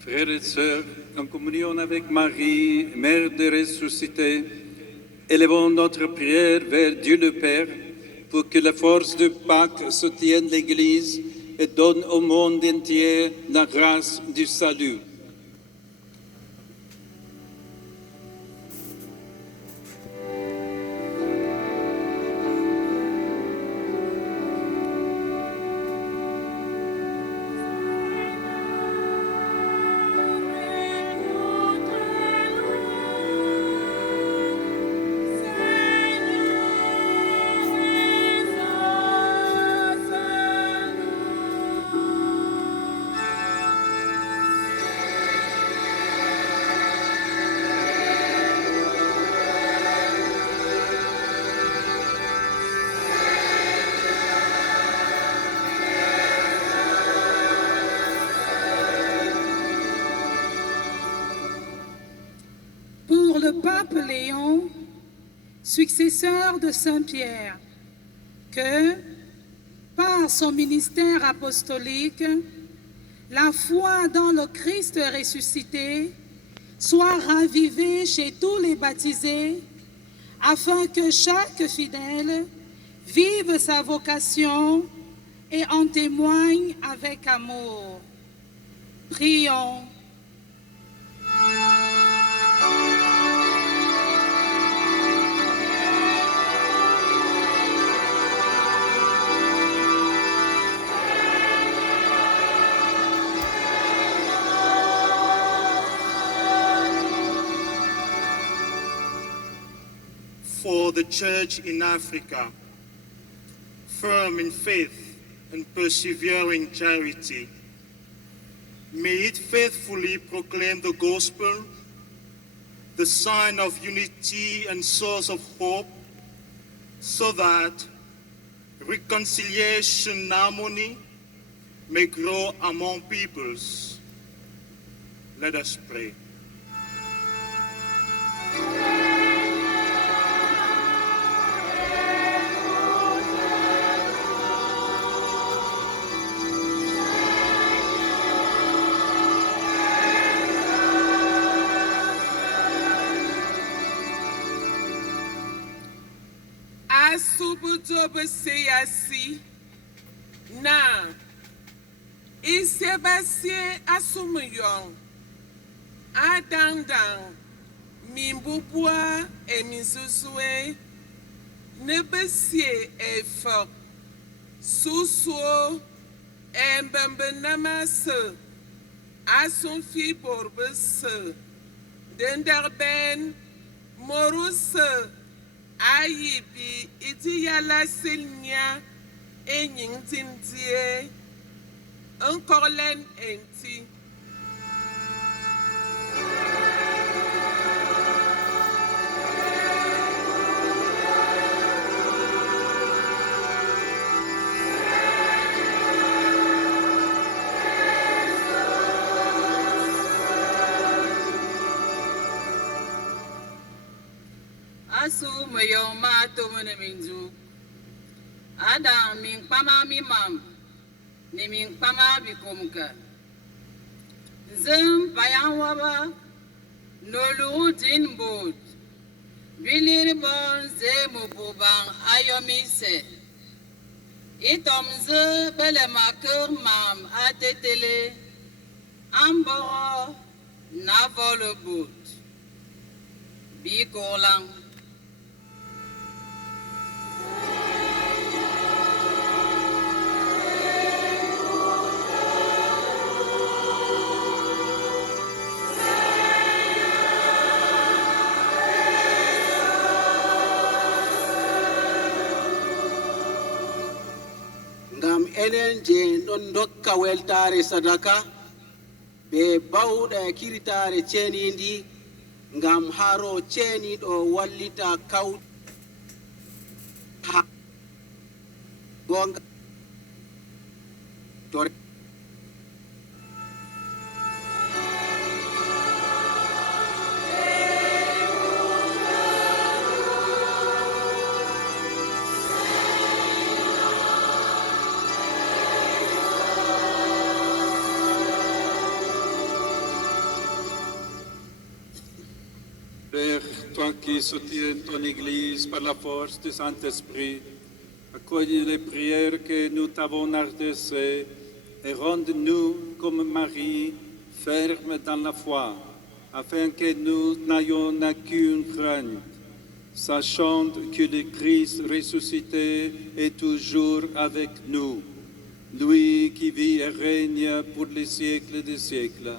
Frères et sœurs, en communion avec Marie, Mère de ressuscité, élevons notre prière vers Dieu le Père pour que la force de Pâques soutienne l'Église et donne au monde entier la grâce du salut. Pour le pape Léon, successeur de Saint-Pierre, que, par son ministère apostolique, la foi dans le Christ ressuscité soit ravivée chez tous les baptisés, afin que chaque fidèle vive sa vocation et en témoigne avec amour. Prions. For the Church in Africa, firm in faith and persevering charity, may it faithfully proclaim the gospel, the sign of unity and source of hope, so that reconciliation and harmony may grow among peoples. Let us pray. Asubutobe seyasi na isebasie asumuyon adangdang mimbubua emisusue nebesie efok susuo embembenamase asunfi borbese denderben moruse ayibi itiyala silnya enyingtintie unkorlen enti Asu mayong matumon minzu. Ada ming pama mimam, ni ming pama bikumka. Zem payang waba, nolu din bot. Bilir bon zemu bubang ayomise. Itom ze bele makur mam atetele. Amboro na vole bot. Bikolang. Ngam enen je ɗon dokka weltare sadaka ɓe bawɗa e kiritare cenidi ngam haro ceniɗo wallita kawt ha gonga tore qui soutiennent ton Église par la force du Saint-Esprit, accueille les prières que nous t'avons adressées et rende-nous comme Marie, fermes dans la foi, afin que nous n'ayons aucune crainte, sachant que le Christ ressuscité est toujours avec nous, lui qui vit et règne pour les siècles des siècles.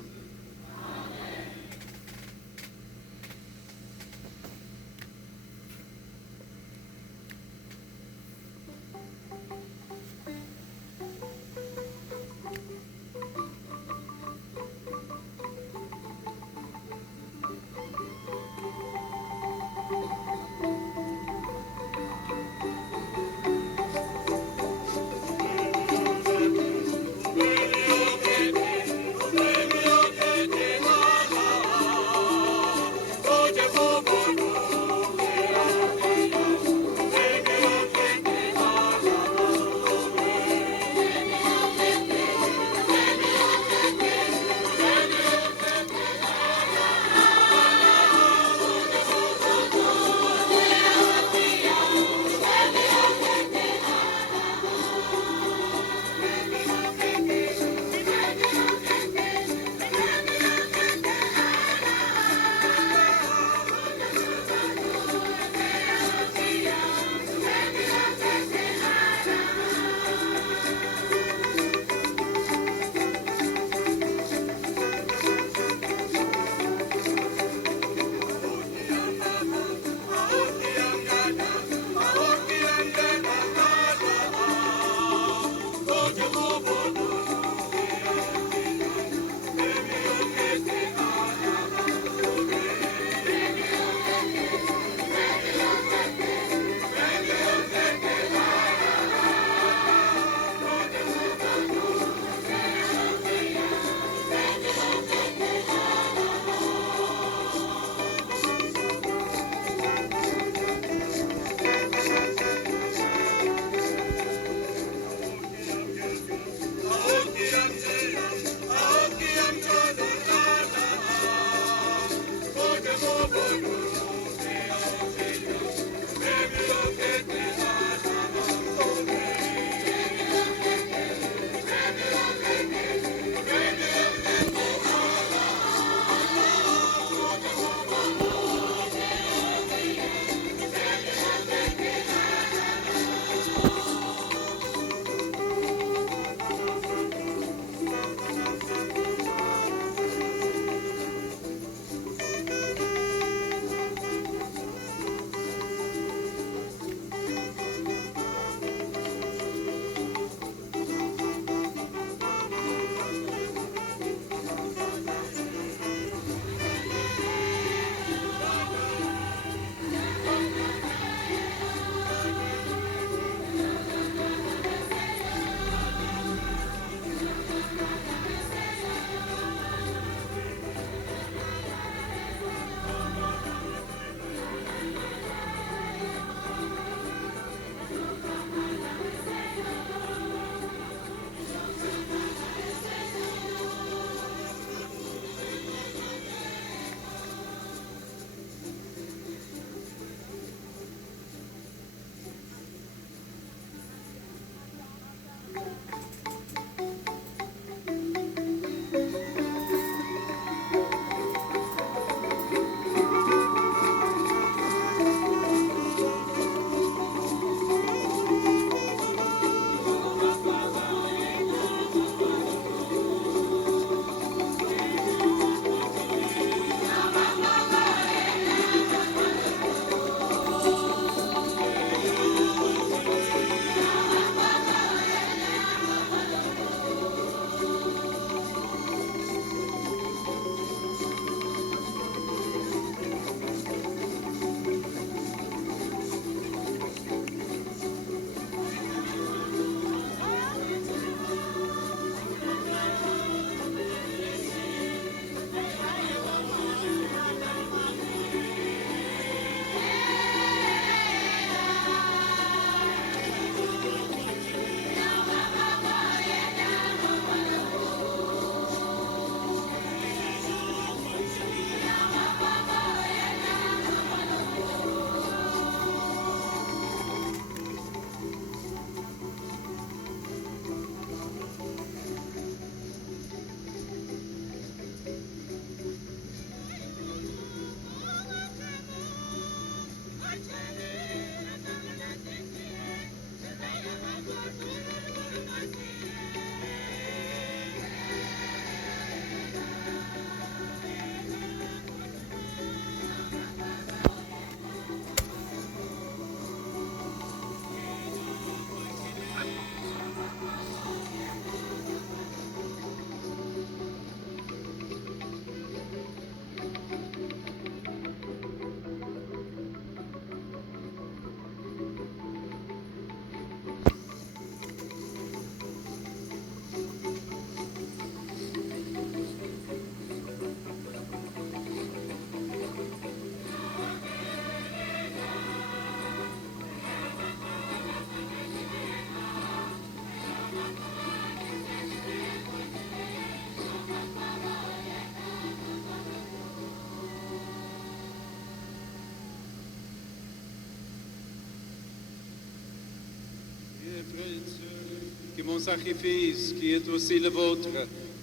chers frères et sœurs, que mon sacrifice, qui est aussi le vôtre,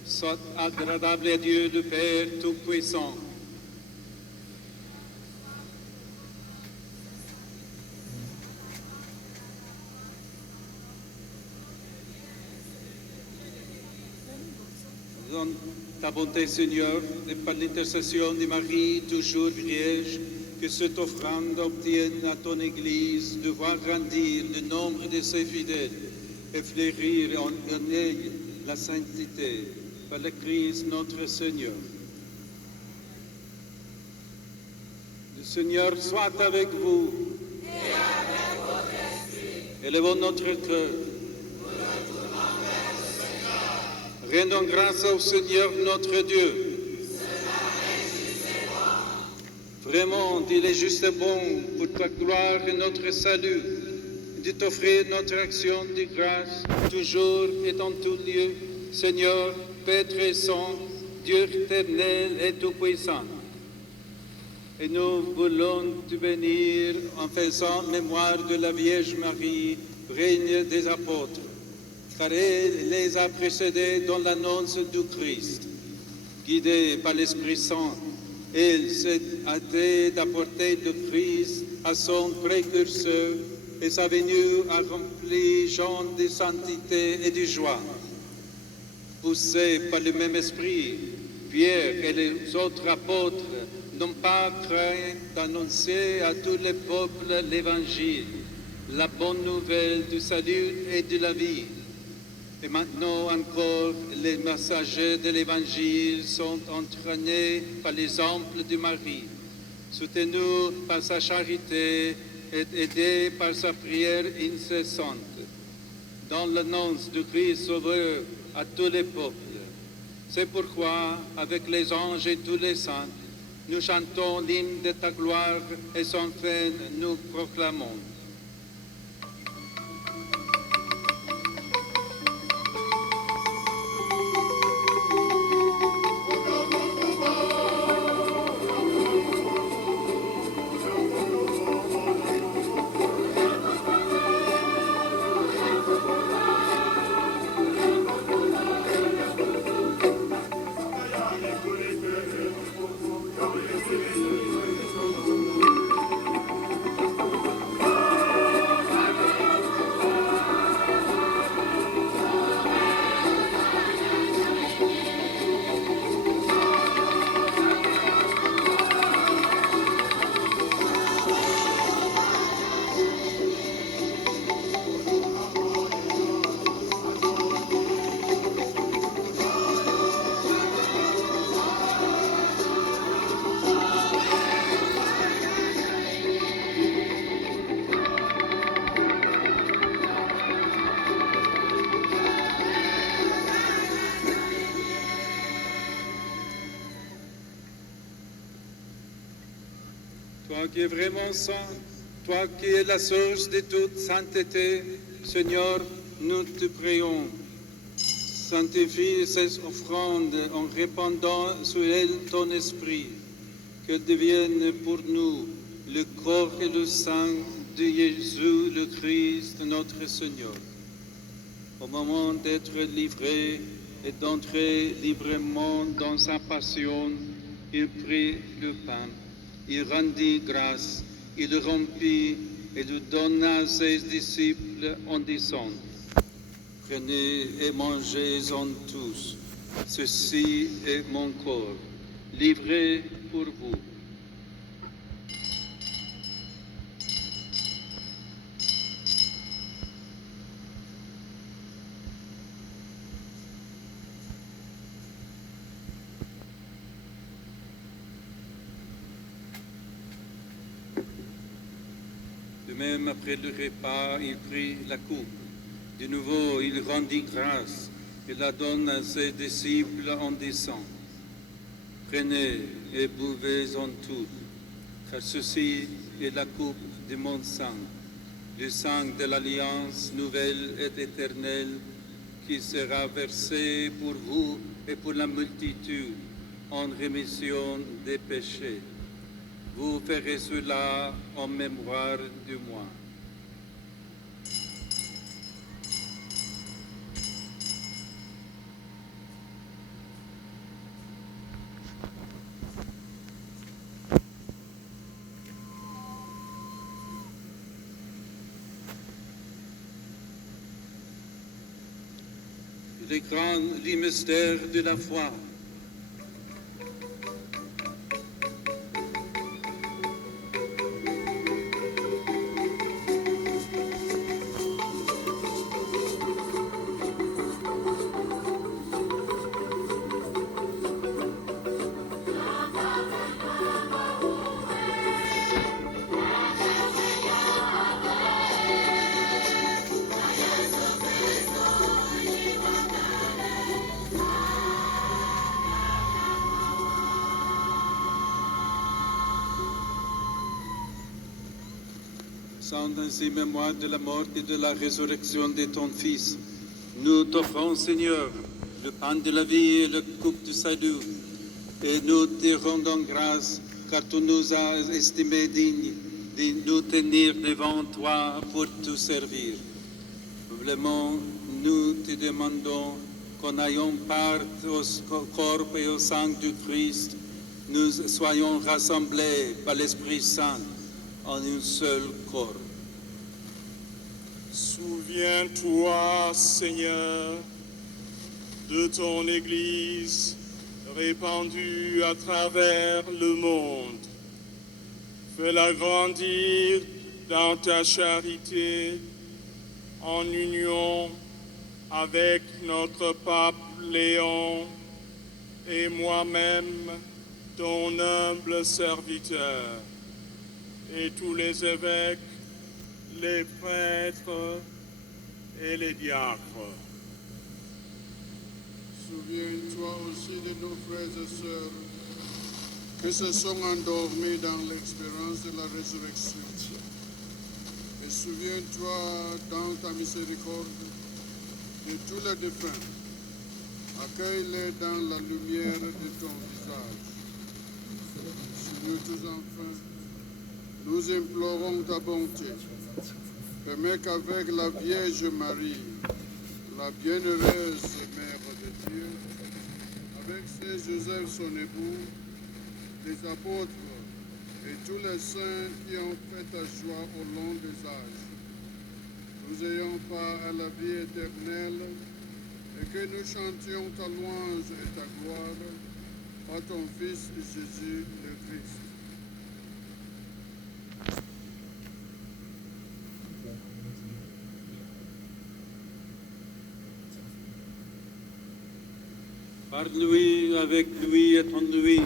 soit agréable à Dieu le Père Tout-Puissant. Dans ta bonté, Seigneur, et par l'intercession de Marie, toujours vierge, que cette offrande obtienne à ton Église de voir grandir le nombre de ses fidèles et fleurir en elle la sainteté par le Christ notre Seigneur. Le Seigneur soit avec vous. Et avec votre esprit. Élevons notre cœur. Rendons grâce au Seigneur notre Dieu. Vraiment, il est juste bon pour ta gloire et notre salut de t'offrir notre action de grâce, toujours et dans tout lieu, Seigneur, Père et Saint, Dieu éternel et tout-puissant. Et nous voulons te bénir en faisant mémoire de la Vierge Marie, règne des apôtres, car elle les a précédés dans l'annonce du Christ. Guidée par l'Esprit Saint, elle s'est hâtée d'apporter le Christ à son précurseur et sa venue a rempli gens de sainteté et de joie. Poussés par le même esprit, Pierre et les autres apôtres n'ont pas craint d'annoncer à tous les peuples l'Évangile, la bonne nouvelle du salut et de la vie. Et maintenant encore, les messagers de l'Évangile sont entraînés par l'exemple de Marie, soutenus par sa charité et aidés par sa prière incessante, dans l'annonce du Christ Sauveur à tous les peuples. C'est pourquoi, avec les anges et tous les saints, nous chantons l'hymne de ta gloire et sans fin nous proclamons. Toi qui es vraiment saint, toi qui es la source de toute sainteté, Seigneur, nous te prions. Sanctifie ces offrandes en répandant sur elles ton esprit, qu'elles deviennent pour nous le corps et le sang de Jésus le Christ, notre Seigneur. Au moment d'être livré et d'entrer librement dans sa passion, il prit le pain. Il rendit grâce, il le rompit et le donna à ses disciples en disant, « Prenez et mangez-en tous, ceci est mon corps, livré pour vous. » Même après le repas, il prit la coupe. De nouveau, il rendit grâce et la donne à ses disciples en disant, « Prenez et buvez-en tous, car ceci est la coupe de mon sang, le sang de l'alliance nouvelle et éternelle, qui sera versé pour vous et pour la multitude en rémission des péchés. Vous ferez cela en mémoire de moi. » les mystères de la foi. Sans ainsi mémoire de la mort et de la résurrection de ton Fils, nous t'offrons, Seigneur, le pain de la vie et le coupe du salut, et nous te rendons grâce, car tu nous as estimés dignes de nous tenir devant toi pour te servir. Humblement, nous te demandons qu'en ayant part au corps et au sang du Christ, nous soyons rassemblés par l'Esprit Saint en un seul corps. Souviens-toi, Seigneur, de ton Église répandue à travers le monde. Fais-la grandir dans ta charité en union avec notre pape Léon et moi-même, ton humble serviteur, et tous les évêques, les prêtres et les diacres. Souviens-toi aussi de nos frères et sœurs qui se sont endormis dans l'expérience de la résurrection. Et souviens-toi dans ta miséricorde de tous les défunts. Accueille-les dans la lumière de ton visage. Sur nous tous enfin, nous implorons ta bonté. Permets qu'avec la Vierge Marie, la bienheureuse Mère de Dieu, avec Saint Joseph son époux, les apôtres et tous les saints qui ont fait ta joie au long des âges, nous ayons part à la vie éternelle et que nous chantions ta louange et ta gloire par ton Fils Jésus le Christ. Par lui, avec lui et en lui,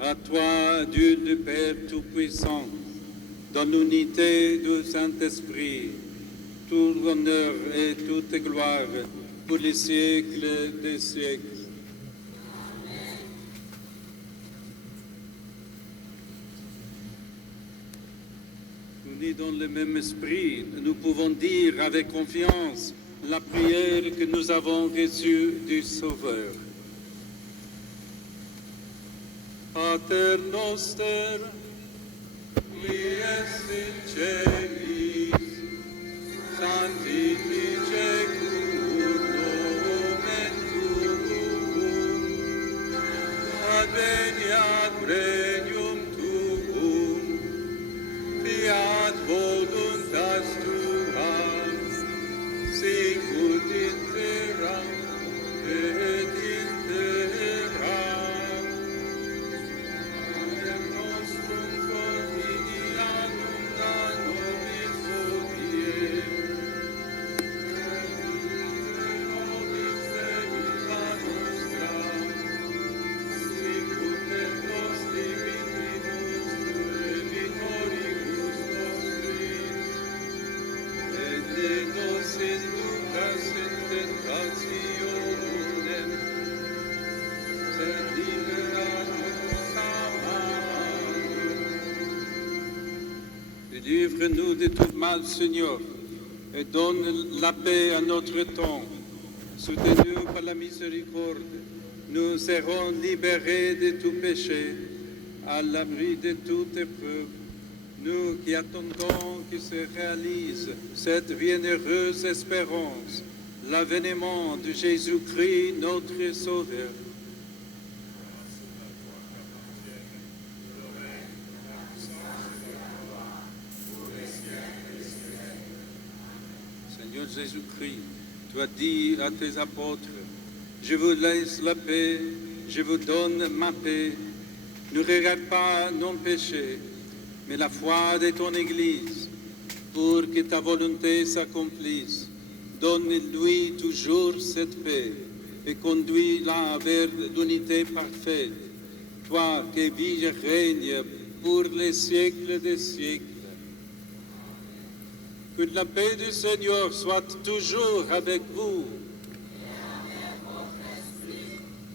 à toi, Dieu le Père Tout-Puissant, dans l'unité du Saint-Esprit, tout l'honneur et toute gloire pour les siècles des siècles. Unis dans le même esprit, nous pouvons dire avec confiance la prière que nous avons reçue du Sauveur. Pater noster, qui es in celis, sanctificetur nomen tuum, adveniat regnum tuum, fiat voluntas tua, sicut in terra et in terra. Panem nostrum quotidianum da nobis hodie, et nobis debita nostra, sicut et nos dimittibus debitoribus nostris, et ne nos inducas in tentationem, sed libera nos a malo. Délivre-nous de tout mal, Seigneur, et donne la paix à notre temps. Soutenus par la miséricorde, nous serons libérés de tout péché, à l'abri de toute épreuve. Nous qui attendons que se réalise cette bienheureuse espérance, l'avènement de Jésus-Christ, notre Sauveur. Seigneur Jésus-Christ, Tu as dit à tes apôtres, je vous laisse la paix, je vous donne ma paix. Ne regarde pas nos péchés, mais la foi de ton Église, pour que ta volonté s'accomplisse. Donne-lui toujours cette paix et conduis-la vers l'unité parfaite. Toi qui vis et règnes pour les siècles des siècles. Que la paix du Seigneur soit toujours avec vous.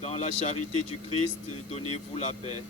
Dans la charité du Christ, donnez-vous la paix.